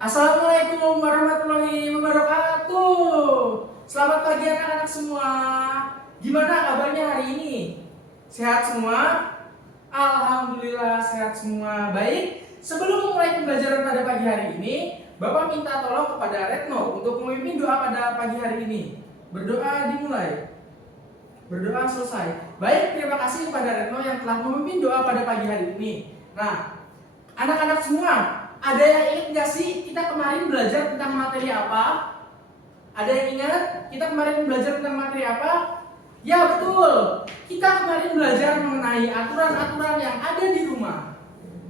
Assalamualaikum warahmatullahi wabarakatuh. Selamat pagi anak-anak semua. Gimana kabarnya hari ini? Sehat semua? Alhamdulillah sehat semua. Baik, sebelum memulai pembelajaran pada pagi hari ini, Bapak minta tolong kepada Retno untuk memimpin doa pada pagi hari ini. Berdoa dimulai. Berdoa selesai. Baik, terima kasih kepada Retno yang telah memimpin doa pada pagi hari ini. Nah, anak-anak semua, ada yang ingat nggak sih kita kemarin belajar tentang materi apa? Ada yang ingat kita kemarin belajar tentang materi apa? Ya betul, kita kemarin belajar mengenai aturan-aturan yang ada di rumah.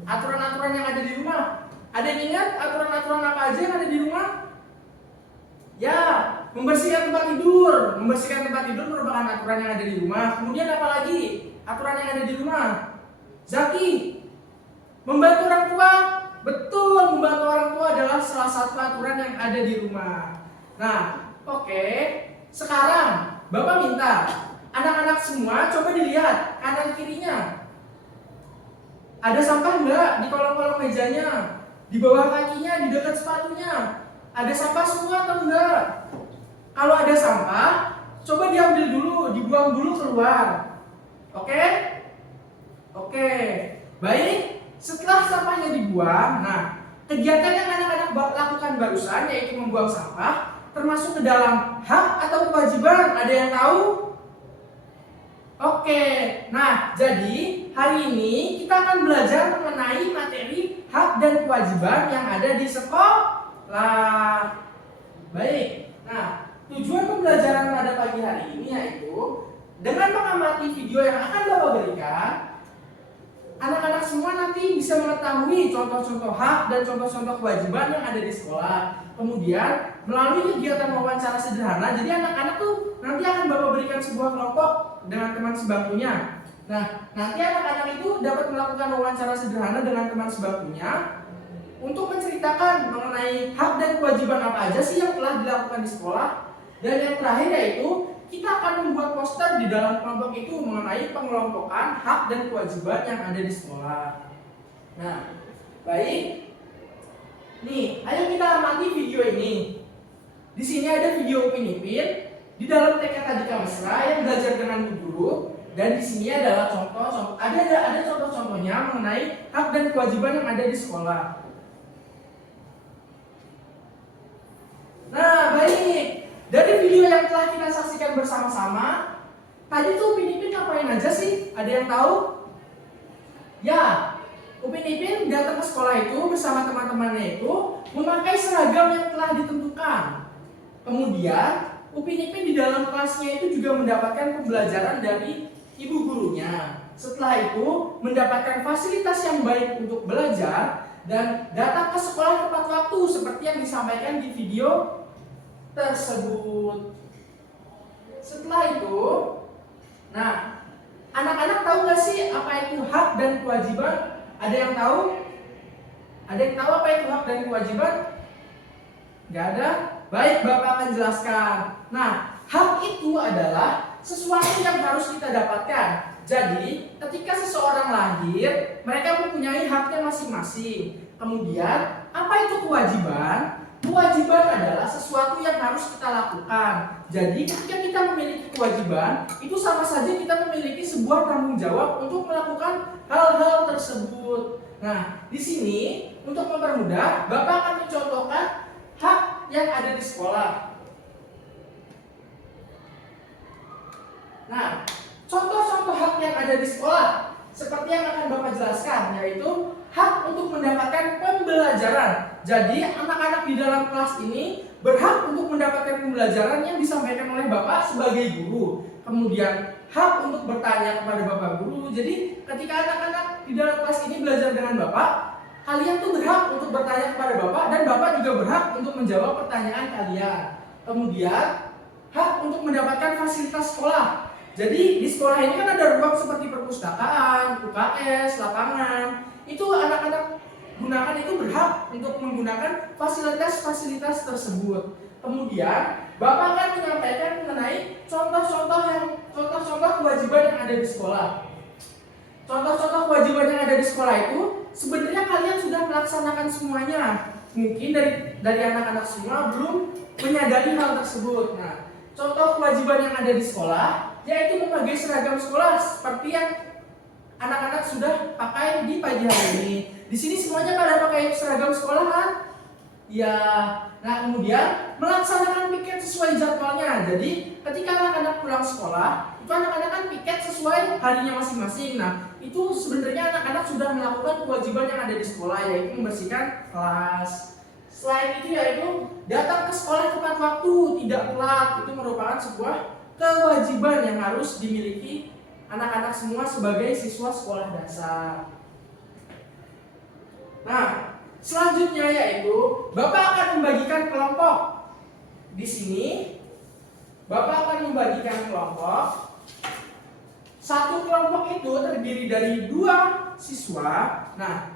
Aturan-aturan yang ada di rumah. Ada yang ingat aturan-aturan apa aja yang ada di rumah? Ya, membersihkan tempat tidur. Membersihkan tempat tidur merupakan aturan yang ada di rumah. Kemudian apa lagi? Aturan yang ada di rumah. Zaki, membantu orang tua. Betul, membantu orang tua adalah salah satu aturan yang ada di rumah. Nah, oke. Sekarang Bapak minta anak-anak semua coba dilihat kanan kirinya. Ada sampah enggak di kolong-kolong mejanya? Di bawah kakinya, di dekat sepatunya? Ada sampah semua atau enggak? Kalau ada sampah, coba diambil dulu, dibuang dulu keluar. Oke? Oke. Baik. Setelah sampahnya dibuang, nah kegiatan yang anak-anak lakukan barusan yaitu membuang sampah termasuk ke dalam hak atau kewajiban. Ada yang tahu? Oke, nah jadi hari ini kita akan belajar mengenai materi hak dan kewajiban yang ada di sekolah. Baik, nah tujuan pembelajaran pada pagi hari ini yaitu dengan mengamati video yang akan Bapak berikan, anak-anak semua nanti bisa mengetahui contoh-contoh hak dan contoh-contoh kewajiban yang ada di sekolah. Kemudian melalui kegiatan wawancara sederhana, jadi anak-anak tuh nanti akan Bapak berikan sebuah kelompok dengan teman sebangkunya. Nah, nanti anak-anak itu dapat melakukan wawancara sederhana dengan teman sebangkunya untuk menceritakan mengenai hak dan kewajiban apa aja sih yang telah dilakukan di sekolah. Dan yang terakhir yaitu kita akan membuat poster di dalam kelompok itu mengenai pengelompokan hak dan kewajiban yang ada di sekolah. Nah, baik. Nih, ayo kita amati video ini. Di sini ada video Upin Ipin di dalam TK Tadika Mesra yang belajar dengan Bu Guru, dan di sini adalah contoh ada contoh-contohnya mengenai hak dan kewajiban yang ada di sekolah. Nah, baik. Dari video yang telah kita saksikan bersama-sama, tadi tuh Upin Ipin ngapain aja sih? Ada yang tahu? Ya, Upin Ipin datang ke sekolah itu bersama teman-temannya itu memakai seragam yang telah ditentukan. Kemudian, Upin Ipin di dalam kelasnya itu juga mendapatkan pembelajaran dari ibu gurunya. Setelah itu, mendapatkan fasilitas yang baik untuk belajar dan datang ke sekolah tepat waktu seperti yang disampaikan di video tersebut. Setelah itu, nah, anak-anak tahu nggak sih apa itu hak dan kewajiban? Ada yang tahu? Ada yang tahu apa itu hak dan kewajiban? Nggak ada? Baik, Bapak akan jelaskan. Nah, hak itu adalah sesuatu yang harus kita dapatkan. Jadi, ketika seseorang lahir, mereka mempunyai haknya masing-masing. Kemudian, apa itu kewajiban? Kewajiban adalah sesuatu yang harus kita lakukan. Jadi ketika kita memiliki kewajiban, itu sama saja kita memiliki sebuah tanggung jawab untuk melakukan hal-hal tersebut. Nah, di sini untuk mempermudah, Bapak akan mencontohkan hak yang ada di sekolah. Nah, contoh-contoh hak yang ada di sekolah seperti yang akan Bapak jelaskan, yaitu hak untuk mendapatkan pembelajaran. Jadi anak-anak di dalam kelas ini berhak untuk mendapatkan pembelajaran yang disampaikan oleh Bapak sebagai guru. Kemudian hak untuk bertanya kepada Bapak guru. Jadi ketika anak-anak di dalam kelas ini belajar dengan Bapak, kalian tuh berhak untuk bertanya kepada Bapak, dan Bapak juga berhak untuk menjawab pertanyaan kalian. Kemudian hak untuk mendapatkan fasilitas sekolah. Jadi di sekolah ini kan ada ruang seperti perpustakaan, UKS, lapangan. Itu anak-anak gunakan, itu berhak untuk menggunakan fasilitas-fasilitas tersebut. Kemudian Bapak akan menyampaikan mengenai contoh-contoh kewajiban yang ada di sekolah. Contoh-contoh kewajiban yang ada di sekolah itu sebenarnya kalian sudah melaksanakan semuanya. mungkin dari anak-anak semua belum menyadari hal tersebut. Nah, contoh kewajiban yang ada di sekolah yaitu memakai seragam sekolah seperti yang anak-anak sudah pakai di pagi hari ini. Di sini semuanya pada pakai seragam sekolah kan? Ya. Nah, kemudian melaksanakan piket sesuai jadwalnya. Jadi, ketika anak-anak pulang sekolah, itu anak-anak kan piket sesuai harinya masing-masing. Nah, itu sebenarnya anak-anak sudah melakukan kewajiban yang ada di sekolah, yaitu membersihkan kelas. Selain itu yaitu datang ke sekolah tepat waktu, tidak telat. Itu merupakan sebuah kewajiban yang harus dimiliki anak-anak semua sebagai siswa sekolah dasar. Nah, selanjutnya yaitu Bapak akan membagikan kelompok. Di sini Bapak akan membagikan kelompok. Satu kelompok itu terdiri dari 2 siswa. Nah,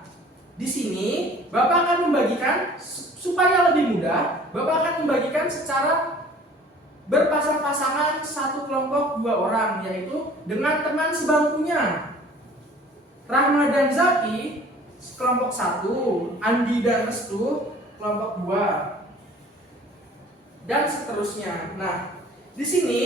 di sini Bapak akan membagikan supaya lebih mudah. Bapak akan membagikan secara berpasang-pasangan satu kelompok 2 orang, yaitu dengan teman sebangkunya. Rahma dan Zaki kelompok 1, Andi dan Restu kelompok 2, dan seterusnya. Nah, di sini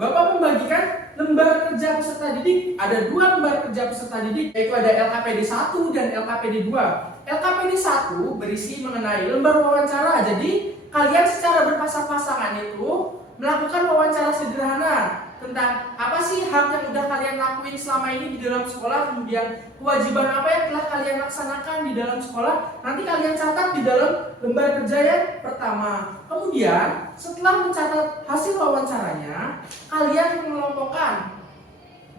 Bapak membagikan lembar kerja peserta didik. Ada 2 lembar kerja peserta didik, yaitu ada LKPD 1 dan LKPD 2. LKPD 1 berisi mengenai lembar wawancara. Jadi kalian secara berpasang-pasangan itu melakukan wawancara sederhana tentang apa sih hak yang udah kalian lakuin selama ini di dalam sekolah, kemudian kewajiban apa yang telah kalian laksanakan di dalam sekolah. Nanti kalian catat di dalam lembar kerja yang pertama. Kemudian setelah mencatat hasil wawancaranya, kalian mengelompokkan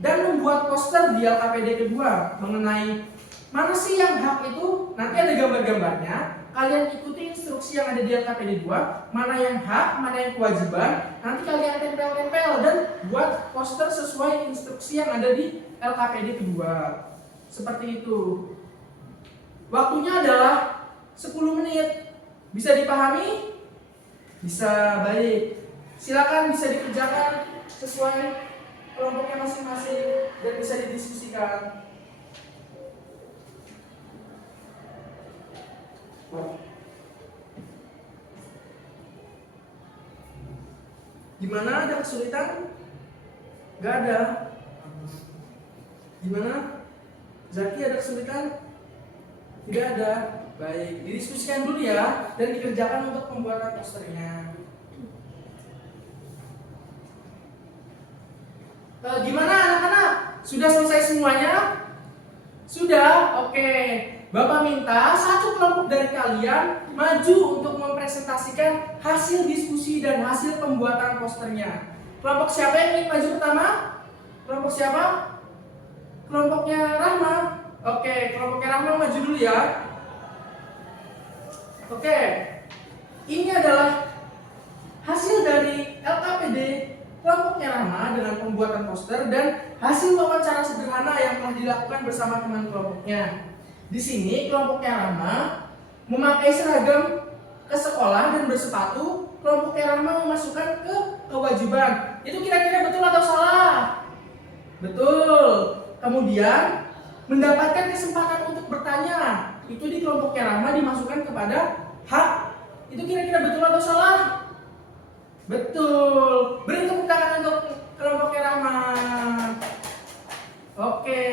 dan membuat poster di LKPD kedua mengenai mana sih yang hak itu. Nanti ada gambar-gambarnya. Kalian ikuti instruksi yang ada di LKPD 2, mana yang hak, mana yang kewajiban. Nanti kalian tempel-tempel dan buat poster sesuai instruksi yang ada di LKPD kedua. Seperti itu. Waktunya adalah 10 menit. Bisa dipahami? Bisa, baik. Silakan bisa dikerjakan sesuai kelompoknya masing-masing dan bisa didiskusikan. Gimana, ada kesulitan? Gak ada. Gimana? Zaki ada kesulitan? Tidak ada. Baik, didiskusikan dulu ya dan dikerjakan untuk pembuatan posternya. Gimana anak-anak? Sudah selesai semuanya? Sudah? Oke. Bapak minta satu kelompok dari kalian maju untuk mempresentasikan hasil diskusi dan hasil pembuatan posternya. Kelompok siapa yang ingin maju pertama? Kelompok siapa? Kelompoknya Rahma. Oke, kelompoknya Rahma maju dulu ya. Oke, ini adalah hasil dari LKPD kelompoknya Rahma dengan pembuatan poster dan hasil wawancara sederhana yang telah dilakukan bersama teman kelompoknya. Di sini kelompoknya Rahma memakai seragam ke sekolah dan bersepatu. Kelompoknya Rahma memasukkan ke kewajiban. Itu kira-kira betul atau salah? Betul. Kemudian mendapatkan kesempatan untuk bertanya. Itu di kelompoknya Rahma dimasukkan kepada hak. Itu kira-kira betul atau salah? Betul. Beri tepuk tangan untuk kelompoknya Rahma. Oke.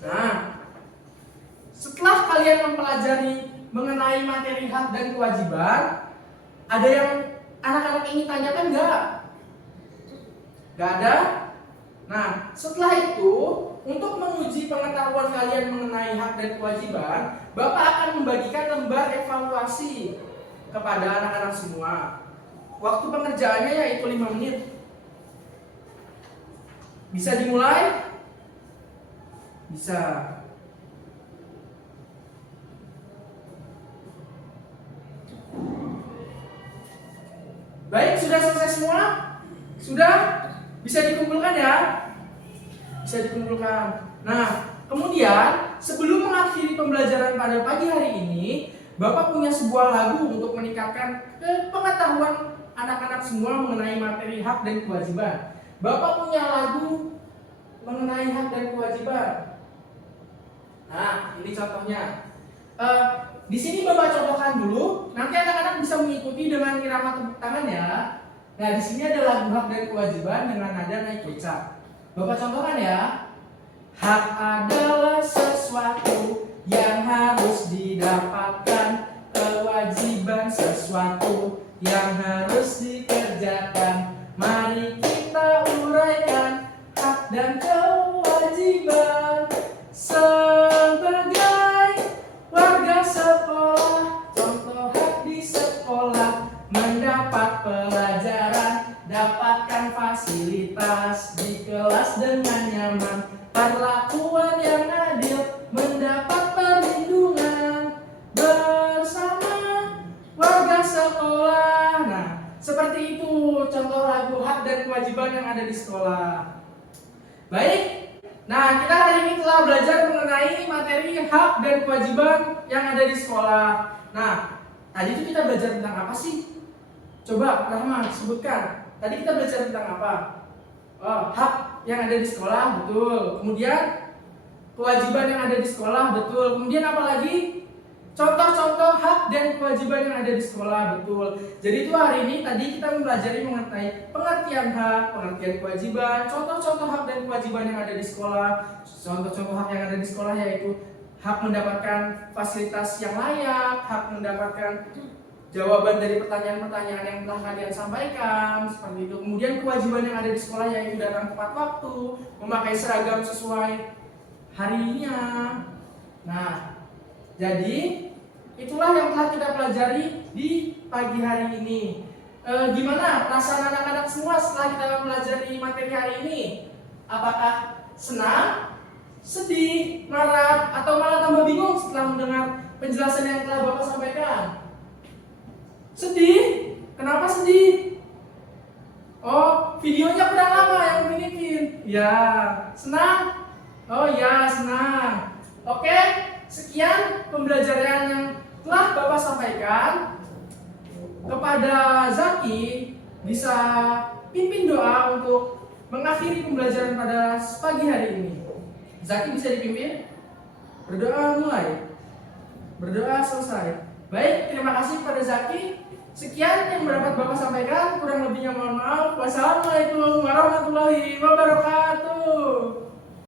Nah, setelah kalian mempelajari mengenai materi hak dan kewajiban, ada yang anak-anak ini tanyakan nggak? Nggak ada? Nah, setelah itu, untuk menguji pengetahuan kalian mengenai hak dan kewajiban, Bapak akan membagikan lembar evaluasi kepada anak-anak semua. Waktu pengerjaannya yaitu 5 menit. Bisa dimulai? Bisa. Baik, sudah selesai semua? Sudah? Bisa dikumpulkan ya? Bisa dikumpulkan. Nah, kemudian sebelum mengakhiri pembelajaran pada pagi hari ini, Bapak punya sebuah lagu untuk meningkatkan pengetahuan anak-anak semua mengenai materi hak dan kewajiban. Bapak punya lagu mengenai hak dan kewajiban. Nah, ini contohnya. Di sini Bapak contohkan dulu, nanti anak-anak bisa mengikuti dengan irama tepuk tangan ya. Nah, di sini ada lagu hak dan kewajiban dengan nada naik kecap. Bapak contohkan ya. Hak adalah sesuatu yang harus didapatkan, kewajiban sesuatu yang harus dikerjakan. Mari kita uraikan hak dan kewajiban sebagai warga sekolah. Contoh hak di sekolah: mendapat pelajaran, dapatkan fasilitas di kelas dengan nyaman, perlakuan yang adil, mendapat perlindungan bersama warga sekolah. Nah, seperti itu contoh lagu hak dan kewajiban yang ada di sekolah. Baik, nah kita hari ini telah belajar mengenai materi hak dan kewajiban yang ada di sekolah. Nah, tadi itu kita belajar tentang apa sih? Coba Rahma sebutkan. Tadi kita belajar tentang apa? Oh, hak yang ada di sekolah, betul. Kemudian kewajiban yang ada di sekolah, betul. Kemudian apa lagi? Contoh-contoh hak dan kewajiban yang ada di sekolah, betul. Jadi itu hari ini tadi kita mempelajari mengenai pengertian hak, pengertian kewajiban, contoh-contoh hak dan kewajiban yang ada di sekolah. Contoh-contoh hak yang ada di sekolah yaitu hak mendapatkan fasilitas yang layak, hak mendapatkan jawaban dari pertanyaan-pertanyaan yang telah kalian sampaikan, seperti itu. Kemudian kewajiban yang ada di sekolah yaitu datang tepat waktu, memakai seragam sesuai harinya. Nah, jadi itulah yang telah kita pelajari di pagi hari ini. Gimana perasaan anak-anak semua setelah kita mempelajari materi hari ini? Apakah senang, sedih, marah, atau malah tambah bingung setelah mendengar penjelasan yang telah Bapak sampaikan? Sedih? Kenapa sedih? Oh, videonya kurang lama yang begini. Ya, senang? Oh ya, senang. Oke, sekian pembelajaran yang telah Bapak sampaikan. Kepada Zaki, bisa pimpin doa untuk mengakhiri pembelajaran pada pagi hari ini. Zaki bisa dipimpin? Berdoa mulai. Berdoa selesai. Baik, terima kasih kepada Zaki. Sekian yang dapat Bapak sampaikan, kurang lebihnya mohon maaf. Wassalamualaikum warahmatullahi wabarakatuh.